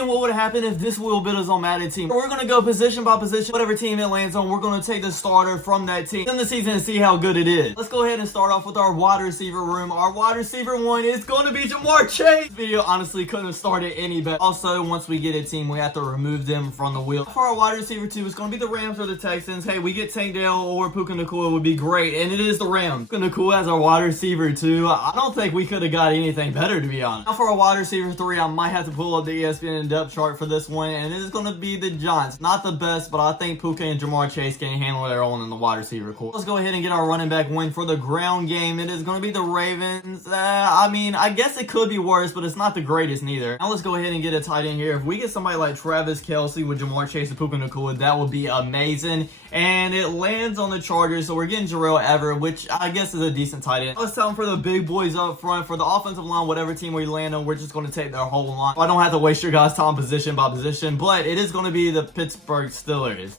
Imagine what would happen if this Will Builders on Madden team. We're going to go position by position. Whatever team it lands on, we're going to take the starter from that team in the season and see how good it is. Let's go ahead and start off with our wide receiver room. Our wide receiver one is going to be Jamar Chase. This video honestly couldn't have started any better. Also, once we get a team, we have to remove them from the wheel. For our wide receiver two, it's going to be the Rams or the Texans. Hey, we get Tank Dell or Puka Nacua would be great, and it is the Rams. Puka Nacua as our wide receiver two. I don't think we could have got anything better, to be honest. Now for our wide receiver three, I might have to pull up the ESPN depth chart for this one, and it is going to be the Giants. Not the best, but I think Puka and Jamar Chase can handle their own in the wide receiver core. Let's go ahead and get our running back win for the ground game. It is going to be the Ravens. I mean, I guess it could be worse, but it's not the greatest neither. Now let's go ahead and get a tight end here. If we get somebody like Travis Kelce with Jamar Chase and Puka Nacua, that would be amazing. And it lands on the Chargers, so we're getting Jarrell Everett, which I guess is a decent tight end. Let's tell them for the big boys up front. For the offensive line, whatever team we land on, we're just going to take their whole line. I don't have to waste your guys' time position by position, but it is going to be the Pittsburgh Steelers.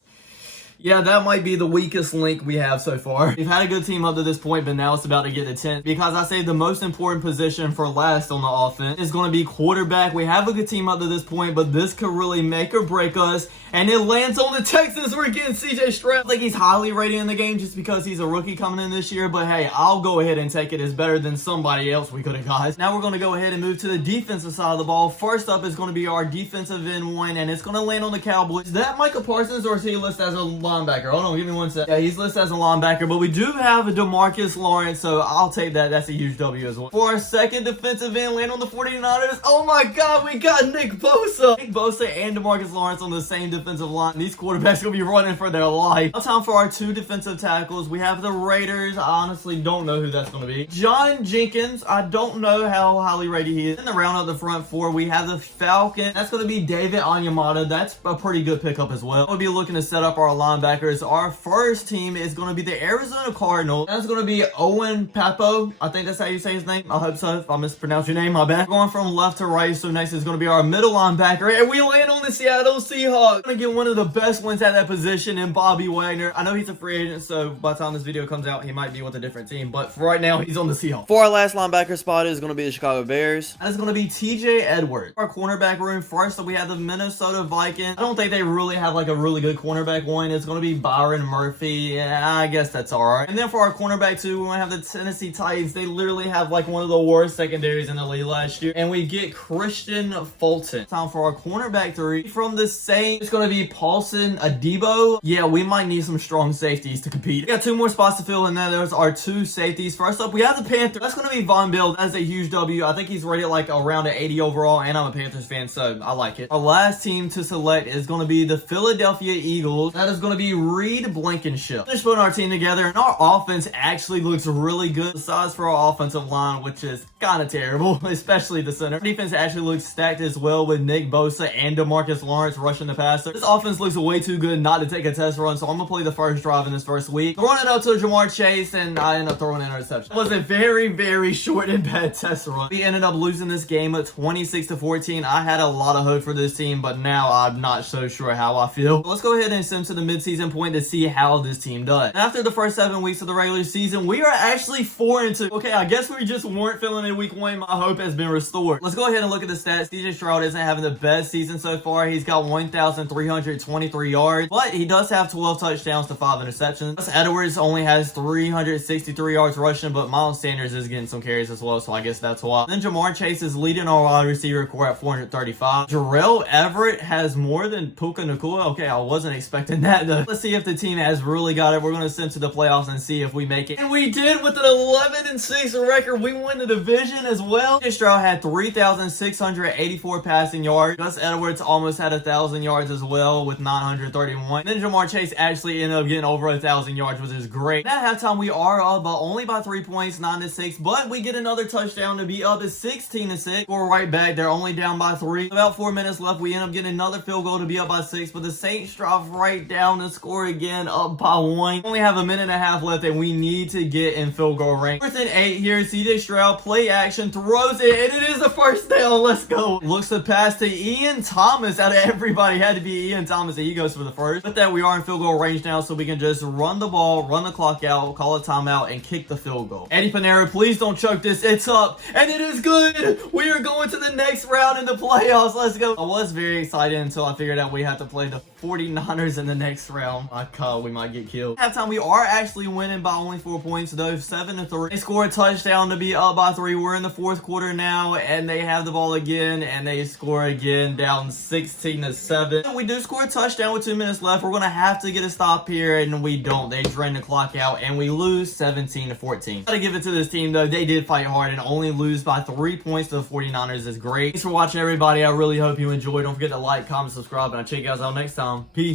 Yeah, that might be the weakest link we have so far. We've had a good team up to this point, but now it's about to get a 10. Because I say the most important position for last on the offense is going to be quarterback. We have a good team up to this point, but this could really make or break us. And it lands on the Texans. We're getting CJ Stroud. Like, he's highly rated in the game just because he's a rookie coming in this year. But hey, I'll go ahead and take it. It's better than somebody else we could have got. Now we're going to go ahead and move to the defensive side of the ball. First up is going to be our defensive end one, and it's going to land on the Cowboys. Is that Micah Parsons, or is he listed as a linebacker? Hold on, give me 1 second. Yeah, he's listed as a linebacker, but we do have a DeMarcus Lawrence, so I'll take that. That's a huge W as well. For our second defensive end, land on the 49ers. Oh my God, we got Nick Bosa. Nick Bosa and DeMarcus Lawrence on the same defensive line. These quarterbacks gonna be running for their life. Now time for our two defensive tackles. We have the Raiders. I honestly don't know who that's gonna be. John Jenkins. I don't know how highly rated he is. In the round of the front four, we have the Falcons. That's gonna be David Onyemata. That's a pretty good pickup as well. We'll be looking to set up our linebackers. Our first team is gonna be the Arizona Cardinals. That's gonna be Owen Papo. I think that's how you say his name. I hope so. If I mispronounce your name, my bad. Going from left to right, so next is gonna be our middle linebacker, and we land on the Seattle Seahawks. Gonna get one of the best ones at that position in Bobby Wagner. I know he's a free agent, so by the time this video comes out, he might be with a different team, but for right now, he's on the Seahawks. For our last linebacker spot is gonna be the Chicago Bears. That's gonna be TJ Edwards. Our cornerback room first, so we have the Minnesota Vikings. I don't think they really have like a really good cornerback one. It's gonna be Byron Murphy. Yeah, I guess that's alright. And then for our cornerback two, we're gonna have the Tennessee Titans. They literally have like one of the worst secondaries in the league last year. And we get Christian Fulton. Time for our cornerback three. From the Saints, it's gonna be Paulson Adebo. Yeah, we might need some strong safeties to compete. We got two more spots to fill, and then there's our two safeties. First up, we have the Panthers. That's gonna be Von Bell. That's a huge W. I think he's rated like around an 80 overall, and I'm a Panthers fan, so I like it. Our last team to select is gonna be the Philadelphia Eagles. That is gonna be Reed Blankenship. Just putting our team together, and our offense actually looks really good, besides for our offensive line, which is kind of terrible, especially the center. Our defense actually looks stacked as well, with Nick Bosa and DeMarcus Lawrence rushing the passer. This offense looks way too good not to take a test run, so I'm gonna play the first drive in this first week. Throwing it up to Jamar Chase, and I ended up throwing an interception. It was a very, very short and bad test run. We ended up losing this game at 26-14. I had a lot of hope for this team, but now I'm not so sure how I feel. Let's go ahead and send to the midseason point to see how this team does. And after the first 7 weeks of the regular season, we are actually 4-2. Okay, I guess we just weren't feeling in week 1. My hope has been restored. Let's go ahead and look at the stats. CJ Stroud isn't having the best season so far. He's got 1,323 yards, but he does have 12 touchdowns to 5 interceptions. Gus Edwards only has 363 yards rushing, but Miles Sanders is getting some carries as well, so I guess that's why. Then Jamar Chase is leading our wide receiver core at 435. Jarrell Everett has more than Puka Nacua. Okay, I wasn't expecting that though. Let's see if the team has really got it. We're going to send to the playoffs and see if we make it. And we did with an 11-6 record. We won the division as well. Stroud had 3,684 passing yards. Gus Edwards almost had 1,000 yards as well with 931. Then Jamar Chase actually ended up getting over 1,000 yards, which is great. At halftime, we are up, but only by 3 points, 9-6. But we get another touchdown to be up at 16-6. We're right back. They're only down by 3. About 4 minutes left. We end up getting another field goal to be up by 6. But the Saints drive right down to score again, up by 1. We only have a minute and a half left, and we need to get in field goal range. 4th and 8 here. CJ Stroud play action, throws it, and it is the first down. Let's go. Looks to pass to Ian Thomas. Thomas out of everybody had to be Ian Thomas, and he goes for the first. With that, we are in field goal range now, so we can just run the ball, run the clock out, call a timeout, and kick the field goal. Eddie Panera, please don't choke this. It's up, and it is good. We are going to the next round in the playoffs. Let's go. I was very excited until I figured out we have to play the 49ers in the next round. My God, we might get killed. Halftime, we are actually winning by only 4 points, though, 7-3. They score a touchdown to be up by 3. We're in the fourth quarter now, and they have the ball again, and they score again, down 16-7. We do score a touchdown with 2 minutes left. We're gonna have to get a stop here, and we don't. They drain the clock out, and we lose 17-14. Gotta give it to this team, though. They did fight hard and only lose by 3 points to the 49ers is great. Thanks for watching, everybody. I really hope you enjoyed. Don't forget to like, comment, subscribe, and I'll check you guys out next time. Peace.